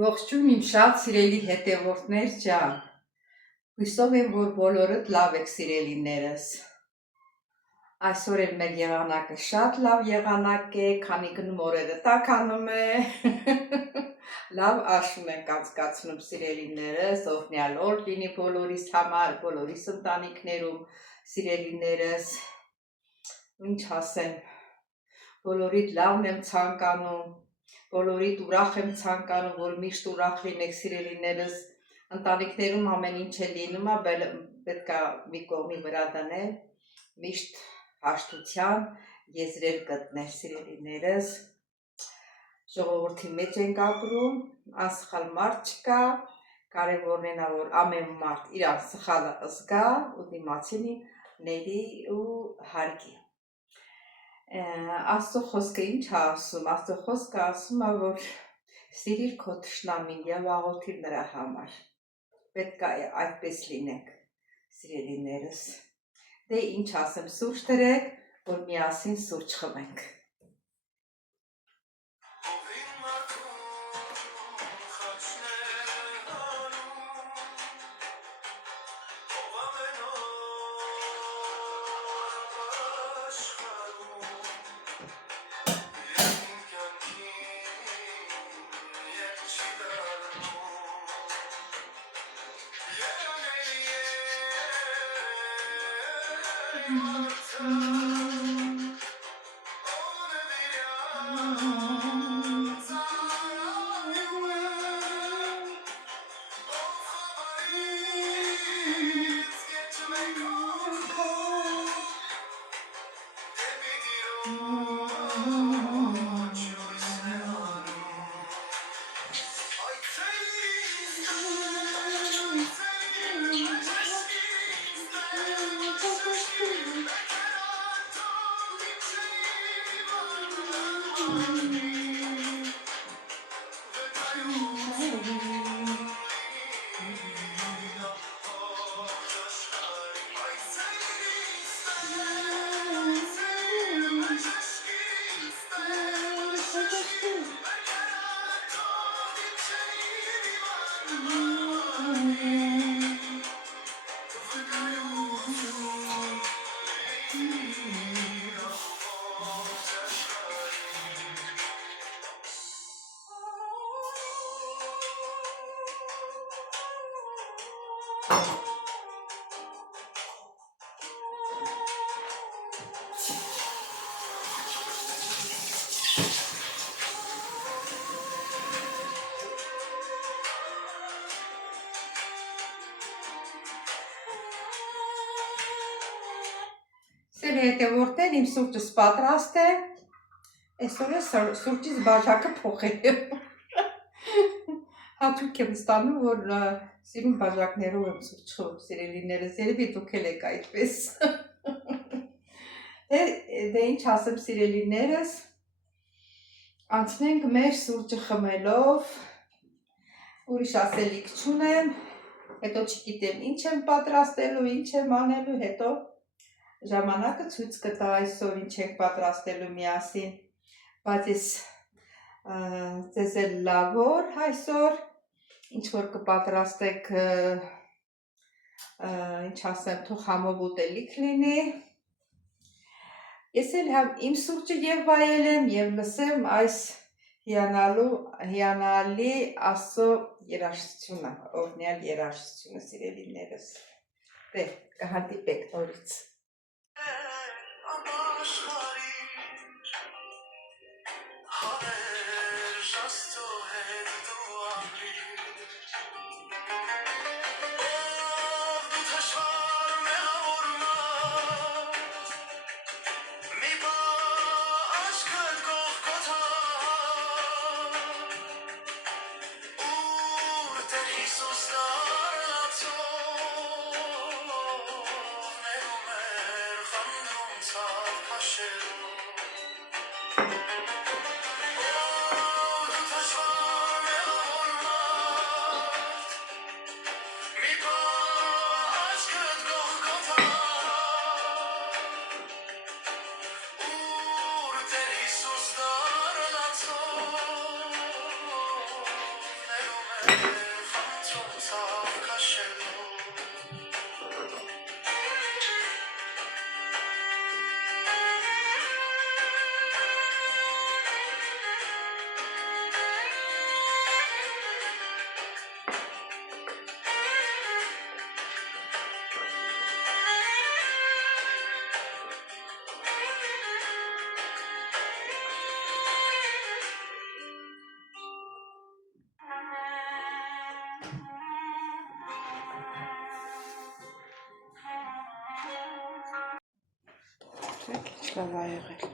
Ողջույն իմ շատ սիրելի հետևորդներ ջան, հույսով եմ, որ բոլորդ լավ եք սիրելիներս, այսօր էլ մեր եղանակը շատ լավ եղանակ է, քանի գնում օրերը տաքանում է, լավ աշուն ենք անցկացնում սիրելիներս, օրհնյալ օր լինի բոլորիս համար, բոլորիս ընտանիքներում սիրելիներս, ինչ ասեմ, բոլորիդ լավն եմ ցանկանում, բոլորիդ ուրախ եմ ցանկանում, որ միշտ ուրախ լինեք սիրելիներս, ընտանիքներում ամեն ինչ է լինում, պետք է մի կողմի վրա դնել, միշտ հաշտության եզրեր գտնել սիրելիներս, ժողովրդի մեջ ենք ապրում, անսխալ մարդ չկա, կարևորն է նա, որ ամեն մարդ իր սխալը զգա ու դիմացինի ու հարգի։ Աստծո խոսքը ինչ է ասում, Աստծո խոսքը ասում է, որ սիրիր քո թշնամին և աղոթիր նրա համար, պետք է այդպես լինենք սիրելիներս, դե ինչ ասեմ, սուրճ դրեք, որ միասին սուրճ խմենք։ Սիրելի հետևորդներ, իմ սուրճս պատրաստ է, այսօր է սուրճից բաժակը փոխել եմ, հաճույք եմ ստանում, որ սիրուն բաժակներով եմ սուրճ խմում, սիրելիներս, երևի դուք էլ եք այդպես, դե ինչ ասեմ սիրելիներս, անցնենք մեր սուրճը խմելով, ուրիշ ասելիք չունեմ, հետո չգիտեմ ինչ եմ պատրաստելու, ինչ եմ անելու, հետո ժամանակը ցույց կտա այսօր ինչ ենք պատրաստելու միասին, բայց ես ձեզ էլ լավ օր այսօր, ինչ որ կպատրաստեք, ինչ ասեմ, թող համով ուտելիք լինի, ես էլ իմ սուրճը և վայել եմ և լսեմ այս հիանալի Աստծո երաժշտությունը, օրհնյալ երաժշտությունը սիրելիներս, դե կհանդիպենք նորից։ Լավ ա եղել։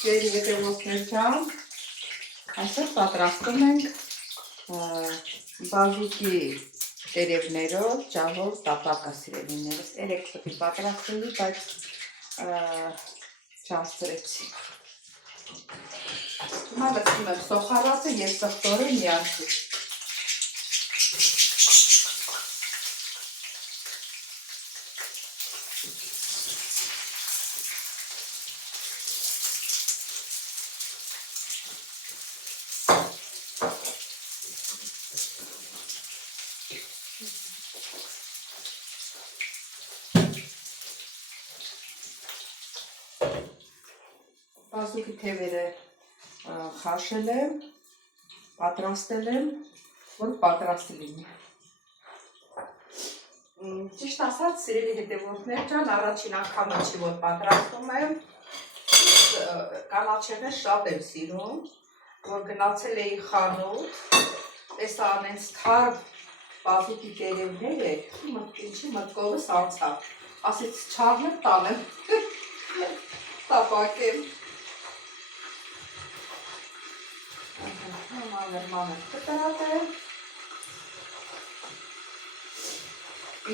Ձեր հետևորդներ ջան, այսօր պատրաստում ենք բազուկի տերևներով ջահոր տապակը սիրելիներս։ Երեք պիտի պատրաստեի, բայց չհասցրեցի։ Հիմա լցնում եմ սոխարածը և սխտորը միասին։ Բազուկի թևերը խաշել եմ, պատրաստել եմ, որ պատրաստի լինի։ Ճիշտ ասած, սիրելի հետևորդներ ջան, առաջին անգամը չի, որ պատրաստում եմ, կանաչեղեն շատ եմ սիրում, որ գնացել էի խանութ, տեսա անենց թարմ բազուկի տերևներ է, ինչի մտքովս անցավ, ասեց չառնեմ տանեմ, տապակեմ։ Մանր կտրատեմ։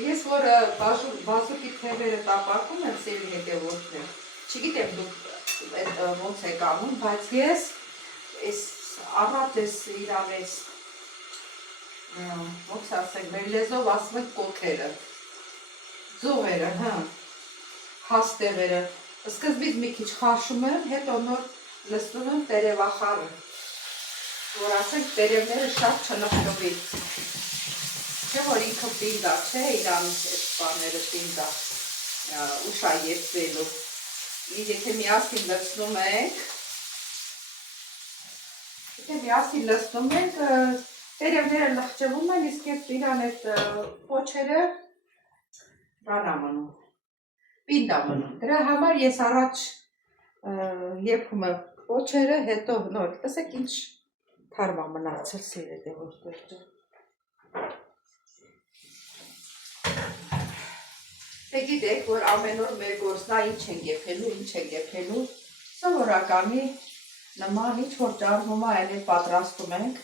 Ես որ բազուկի թևերը տապակում եմ սերի հետևորդներ, չգիտեմ դուք ոնց եք անում, բայց ես առատ ես իրան ես, ոնց ասենք, մեր լեզով ասում ենք կոթերը, ձողերը, հաստեղերը, սկզբից մի քիչ խաշում եմ, հետո նոր լցնում եմ տերևախառը, որ ասենք տերևները շատ չնխկվի, չէ որ ինքը պինդ է, չէ իրանից այդ բաները պինդ է, ուշ է եփվելու, եթե միասին լցնում ենք, տերևները լղջվում են, իսկ ես իրան այդ պոչերը բան ամնում, պինդ ամնում, դրա համար ես առաջ եփում եմ պոչերը, հետո նոր, տեսեք ինչ թարմ մնացել սեր հետևորդներ ջան։ Դե գիտեք, որ ամեն օր մեր գործնա ինչ ենք եփելու, սովորականի նման ինչ որ ճարվում է, այլ պատրաստում ենք։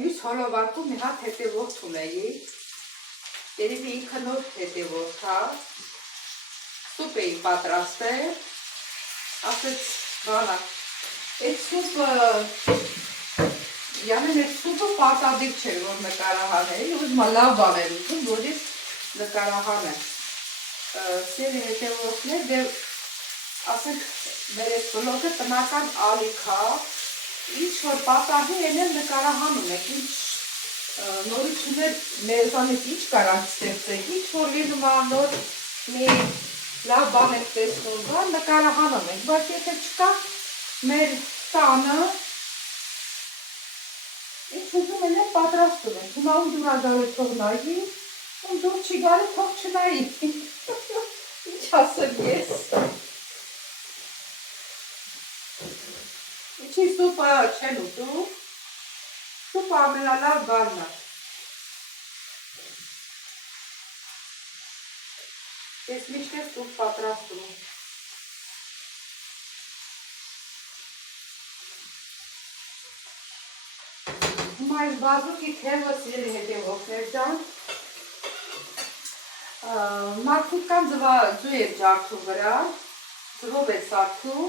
Մյուս հոլովակում մի հատ հետևորդ ունեի, երևի ինքը նոր հետևորդ հա, սուպ էի պատրաստել, ասեց բանա, այդ սուպը, յանեն այդ սուպը պատադիր չէր, որ նկարահանել, ուզմա լավ բան էր ուզում, որ ես նկարահանեմ։ Սերի հետևորդներ, դե ասենք մեր այդ բլոգը տնական ալիք հա, ինչ որ պատահի էնել նկարահանում եք, ինչ նորություններ մեզանից ինչ կարանք ստեղծեք, ինչ որ լինում նոր մի լավ բան եք տեսնում, նկարահանում ենք, բայց եթե չկա մեր տանը, ինչ ուզում են պատրաստում ենք, հիմա ու դուրագարը թող նայվի, ու դուք չի գալի թող չնայի։ Ինչ ասեմ ես։ Ինչի սուպը չեն ուտում, սուպը ամենալավ բանն է։ Ես միշտ ես սուպ պատրաստում եմ։ Հիմա այս բազուկի թևը սիրելի հետևողներ ջան, մարդիկ կան ձու և ջարդու վրա, ձվով է սարդու,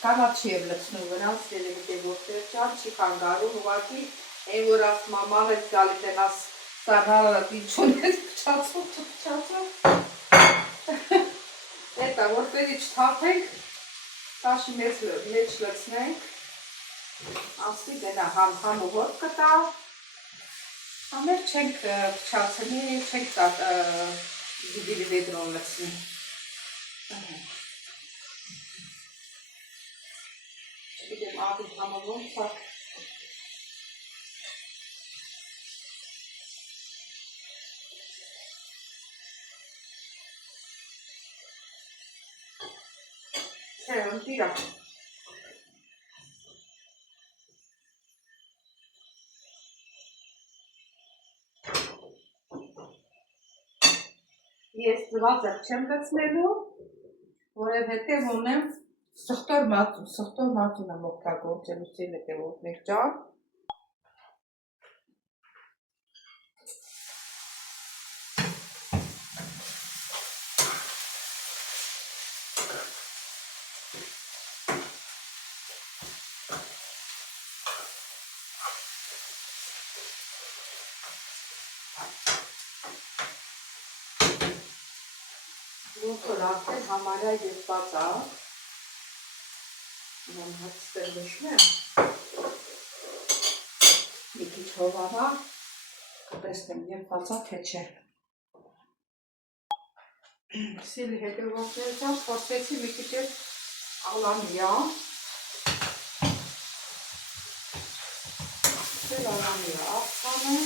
կանաչի եմ լցնում վրան, սիրելի հետևողներ ջան, չի խանգարում, ուղղակի այն որ ասում մաման ես գալի տենաս սարհարը ինչուն ես փչացում, Էտա, որպեսզի չթափենք, տաշի մեջ լցնենք, ասի դենա համ ու հոտ կտա, ամեր չենք փչացնի, չենք դիդիլի վեդրոն լցնի։ Չգիտեմ աղի համը ոնց է։ Չէ, ընտիր է։ Ես ձվածեղ չեմ լցնելու, որովհետև ունեմ սխտոր մածուն եմ օգտագործելու սիրելի հետևողներ ջան։ Լուքն արդեն համարյա եղված է։ Ուրեմն հացստեր նշում մի քիչ հովանա, կտեսնեմ եղված է թե չէ։ Սիրելի հետևողներ ջան, փորձեցի մի քիչ ալամիա։ Ալամիա աղցանը։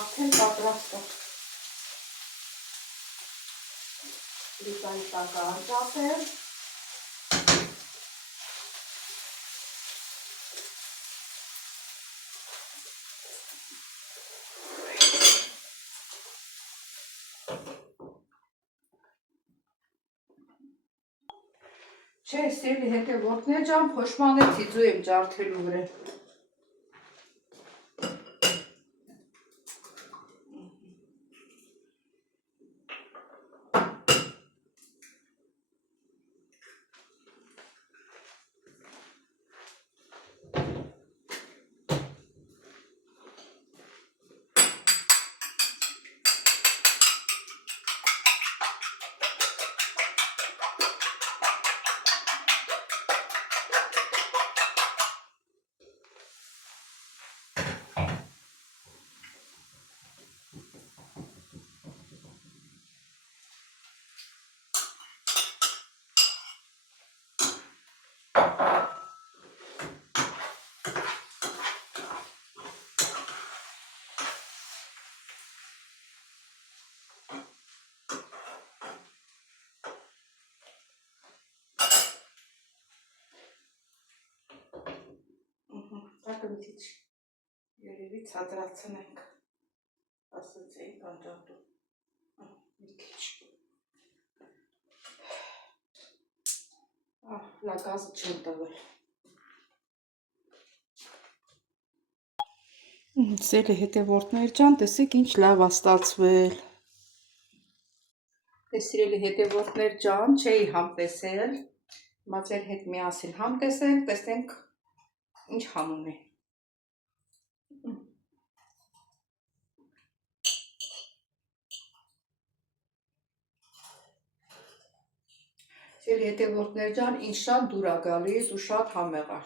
Արդեն պատրաստ է։ Լիպայի տակը անջատել։ Չէ, սիրելի հետևողներ ջան, փոշմանեցի ձու եմ ջարդելու վրա։ Տակնցիչ երևի ցածրացնենք, ասած էինք անջատում, մի քիչ, լագազը չեմ տվել։ Սիրելի հետևորդներ ջան, տեսեք ինչ լավ է ստացվել։ Սիրելի հետևորդներ ջան, չէի համ տեսել, հիմա ձեր հետ միասին համ տեսենք, տեսենք ինչ համ ունի։ Սիրելի հետևորդներ ջան, ինչ շատ դուր է գալիս ու շատ համեղ է։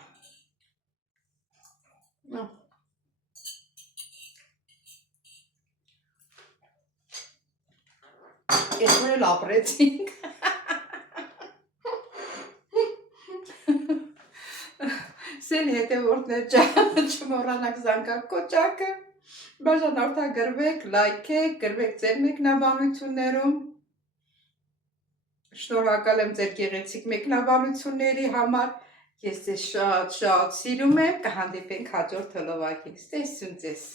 Այսօր էլ ապրեցինք։ Ձեր հետևորդներ չմոռանաք զանգակ կոճակը, բաժանորդագրվեք, լայքեք, գրվեք ձեր մեկնաբանություններում։ Շնորհակալ եմ ձեր գեղեցիկ մեկնաբանությունների համար։ Ես ձեզ շատ սիրում եմ, կհանդիպենք հաջորդ հոլովակին։ Ստեսություն ձեզ։